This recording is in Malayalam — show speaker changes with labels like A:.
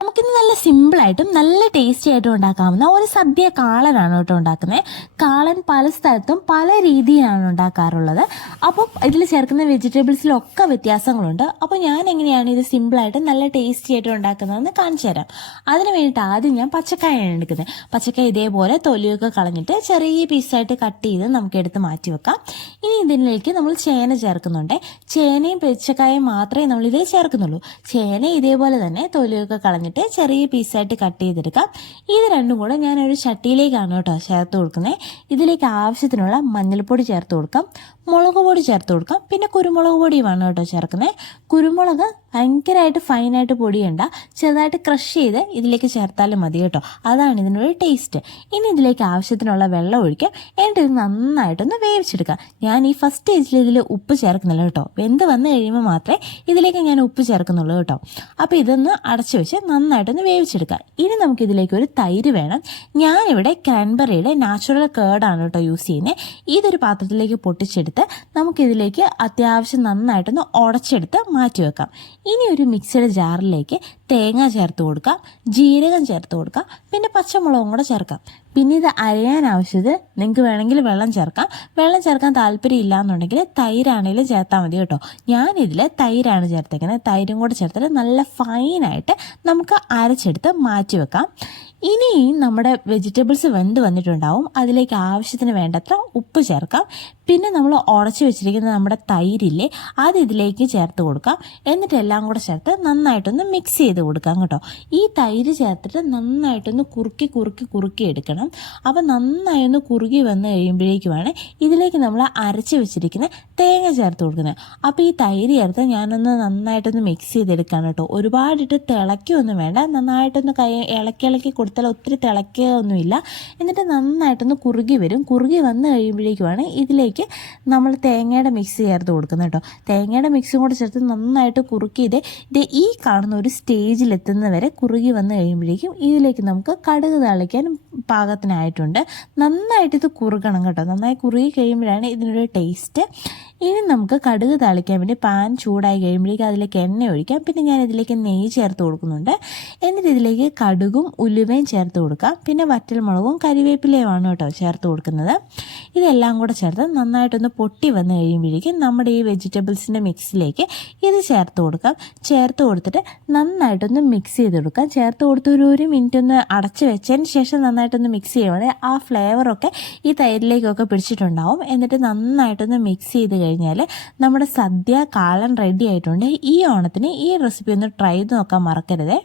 A: നമുക്കിന്ന് നല്ല സിമ്പിളായിട്ടും നല്ല ടേസ്റ്റി ആയിട്ടും ഉണ്ടാക്കാവുന്ന ഒരു സദ്യ കാളനാണ് കേട്ടോ ഉണ്ടാക്കുന്നത് കാളൻ പല സ്ഥലത്തും പല രീതിയിലാണ് ഉണ്ടാക്കാറുള്ളത്. അപ്പം ഇതിൽ ചേർക്കുന്ന വെജിറ്റബിൾസിലൊക്കെ വ്യത്യാസങ്ങളുണ്ട്. അപ്പോൾ ഞാൻ എങ്ങനെയാണ് ഇത് സിമ്പിളായിട്ട് നല്ല ടേസ്റ്റി ആയിട്ട് ഉണ്ടാക്കുന്നതെന്ന് കാണിച്ചു തരാം. അതിന് വേണ്ടിയിട്ട് ആദ്യം ഞാൻ പച്ചക്കായാണ് എടുക്കുന്നത്. പച്ചക്കായ ഇതേപോലെ തൊലിയൊക്കെ കളഞ്ഞിട്ട് ചെറിയ പീസായിട്ട് കട്ട് ചെയ്ത് നമുക്ക് എടുത്ത് മാറ്റി വെക്കാം. ഇനി ഇതിലേക്ക് നമ്മൾ ചേന ചേർക്കുന്നുണ്ട്. ചേനയും പച്ചക്കായും മാത്രമേ നമ്മൾ ഇതിൽ ചേർക്കുന്നുള്ളൂ. ചേന ഇതേപോലെ തന്നെ തൊലിയൊക്കെ കളഞ്ഞിട്ട് ചെറിയ പീസായിട്ട് കട്ട് ചെയ്തെടുക്കാം. ഇത് രണ്ടും കൂടെ ഒരു ചട്ടിയിലേക്കാണ് കേട്ടോ ചേർത്ത് കൊടുക്കുന്നത്. ഇതിലേക്ക് ആവശ്യത്തിനുള്ള മഞ്ഞൾപ്പൊടി ചേർത്ത് കൊടുക്കാം. മുളക് പൊടി ചേർത്ത് കൊടുക്കാം. പിന്നെ കുരുമുളക് പൊടിയുമാണ് കേട്ടോ ചേർക്കുന്നത്. കുരുമുളക് ഭയങ്കരമായിട്ട് ഫൈനായിട്ട് പൊടിയണ്ട. ചെറുതായിട്ട് ക്രഷ് ചെയ്ത് ഇതിലേക്ക് ചേർത്താലും മതി കേട്ടോ. അതാണ് ഇതിനൊരു ടേസ്റ്റ് ഇനി ഇതിലേക്ക് ആവശ്യത്തിനുള്ള വെള്ളം ഒഴിക്കാം. എന്നിട്ട് ഇത് നന്നായിട്ടൊന്ന് വേവിച്ചെടുക്കാം ഞാൻ ഈ ഫസ്റ്റ് സ്റ്റേജിൽ ഇതിൽ ഉപ്പ് ചേർക്കുന്നില്ല കേട്ടോ. വെന്ത് വന്ന് കഴിയുമ്പോൾ മാത്രമേ ഇതിലേക്ക് ഞാൻ ഉപ്പ് ചേർക്കുന്നുള്ളൂ കേട്ടോ. അപ്പോൾ ഇതൊന്ന് അടച്ചു വെച്ച് നന്നായിട്ടൊന്ന് വേവിച്ചെടുക്കാം ഇനി നമുക്ക് ഇതിലേക്ക് ഒരു തൈര് വേണം. ഞാനിവിടെ ക്രാൻബെറിയുടെ നാച്ചുറൽ കേർഡാണ് കേട്ടോ യൂസ് ചെയ്യുന്നത് ഇതൊരു പാത്രത്തിലേക്ക് പൊട്ടിച്ചെടുത്ത് നമുക്കിതിലേക്ക് അത്യാവശ്യം നന്നായിട്ടൊന്ന് ഉടച്ചെടുത്ത് മാറ്റി വെക്കാം. ഇനി ഒരു മിക്സഡ് ജാറിലേക്ക് തേങ്ങ ചേർത്ത് കൊടുക്കാം ജീരകം ചേർത്ത് കൊടുക്കാം പിന്നെ പച്ചമുളകും കൂടെ ചേർക്കാം. പിന്നെ ഇത് അരയാൻ ആവശ്യത് നിങ്ങൾക്ക് വേണമെങ്കിൽ വെള്ളം ചേർക്കാം. വെള്ളം ചേർക്കാൻ താല്പര്യം ഇല്ല എന്നുണ്ടെങ്കിൽ തൈരാണെങ്കിലും ചേർത്താൽ മതി കേട്ടോ. ഞാനിതിൽ തൈരാണ് ചേർത്തേക്കുന്നത്. തൈരും കൂടെ ചേർത്തിട്ട് നല്ല ഫൈനായിട്ട് നമുക്ക് അരച്ചെടുത്ത് മാറ്റി വെക്കാം. ഇനി നമ്മുടെ വെജിറ്റബിൾസ് വെന്ത് വന്നിട്ടുണ്ടാവും. അതിലേക്ക് ആവശ്യത്തിന് വേണ്ടത്ര ഉപ്പ് ചേർക്കാം. പിന്നെ നമ്മൾ ഉടച്ചു വെച്ചിരിക്കുന്ന നമ്മുടെ തൈരില്ലേ അത് ഇതിലേക്ക് ചേർത്ത് കൊടുക്കാം. എന്നിട്ട് എല്ലാം കൂടെ ചേർത്ത് നന്നായിട്ടൊന്ന് മിക്സ് ചെയ്ത് കൊടുക്കാം കേട്ടോ. ഈ തൈര് ചേർത്തിട്ട് നന്നായിട്ടൊന്ന് കുറുക്കി കുറുക്കി കുറുക്കി എടുക്കണം. അപ്പോൾ നന്നായി ഒന്ന് കുറുകി വന്ന് കഴിയുമ്പോഴേക്കുമാണ് ഇതിലേക്ക് നമ്മൾ അരച്ച് വെച്ചിരിക്കുന്ന തേങ്ങ ചേർത്ത് കൊടുക്കുന്നത്. അപ്പോൾ ഈ തൈര് ചേർത്ത് ഞാനൊന്ന് നന്നായിട്ടൊന്ന് മിക്സ് ചെയ്തെടുക്കുകയാണ് കേട്ടോ. ഒരുപാടിട്ട് തിളയ്ക്കൊന്നും വേണ്ട. നന്നായിട്ടൊന്ന് കൈ ഇളക്കി ഇളക്കി കൊടുത്താൽ ഒത്തിരി തിളയ്ക്കുകയൊന്നുമില്ല എന്നിട്ട് നന്നായിട്ടൊന്ന് കുറുകി വരും. കുറുകി വന്ന് കഴിയുമ്പോഴേക്കുമാണ് ഇതിലേക്ക് നമ്മൾ തേങ്ങയുടെ മിക്സ് ചേർത്ത് കൊടുക്കുന്നത് കേട്ടോ. തേങ്ങയുടെ മിക്സും കൂടെ ചേർത്ത് നന്നായിട്ട് കുറുക്കി ഇത് ഈ കാണുന്ന ഒരു സ്റ്റേജിലെത്തുന്ന വരെ കുറുകി വന്ന് കഴിയുമ്പോഴേക്കും ഇതിലേക്ക് നമുക്ക് കടുക് തളിക്കാൻ പാകത്തിനായിട്ടുണ്ട്. നന്നായിട്ട് ഇത് കുറുകണം കേട്ടോ. നന്നായി കുറുകി കഴിയുമ്പോഴാണ് ഇതിനൊരു ടേസ്റ്റ് ഇനി നമുക്ക് കടുക് തളിക്കാൻ വേണ്ടി പാൻ ചൂടായി കഴിയുമ്പോഴേക്കും അതിലേക്ക് എണ്ണ ഒഴിക്കാം. പിന്നെ ഞാൻ ഇതിലേക്ക് നെയ്യ് ചേർത്ത് കൊടുക്കുന്നുണ്ട്. എന്നിട്ട് ഇതിലേക്ക് കടുകും ഉലുവയും ചേർത്ത് കൊടുക്കാം. പിന്നെ വറ്റൽമുളകും കരിവേപ്പിലയുമാണ് കേട്ടോ ചേർത്ത് കൊടുക്കുന്നത്. ഇതെല്ലാം കൂടെ ചേർത്ത് നന്നായിട്ടൊന്ന് പൊട്ടി വന്ന് കഴിയുമ്പോഴേക്കും നമ്മുടെ ഈ വെജിറ്റബിൾസിന്റെ മിക്സിലേക്ക് ഇത് ചേർത്ത് കൊടുക്കാം. ചേർത്ത് കൊടുത്തിട്ട് നന്നായിട്ടൊന്ന് മിക്സ് ചെയ്ത് കൊടുക്കാം ചേർത്ത് കൊടുത്ത് ഒരു ഒരു മിനിറ്റ് ഒന്ന് അടച്ച് വെച്ചതിന് ശേഷം നന്നായിട്ടൊന്ന് മിക്സ് ചെയ്യുവാണെങ്കിൽ ആ ഫ്ലേവറൊക്കെ ഈ തൈരിലേക്കൊക്കെ പിടിച്ചിട്ടുണ്ടാവും. എന്നിട്ട് നന്നായിട്ടൊന്ന് മിക്സ് ചെയ്ത് കഴിഞ്ഞാൽ നമ്മുടെ സദ്യ കാളൻ റെഡി ആയിട്ടുണ്ട്. ഈ ഓണത്തിന് ഈ റെസിപ്പി ഒന്ന് ട്രൈ ചെയ്ത് നോക്കാൻ മറക്കരുതേ.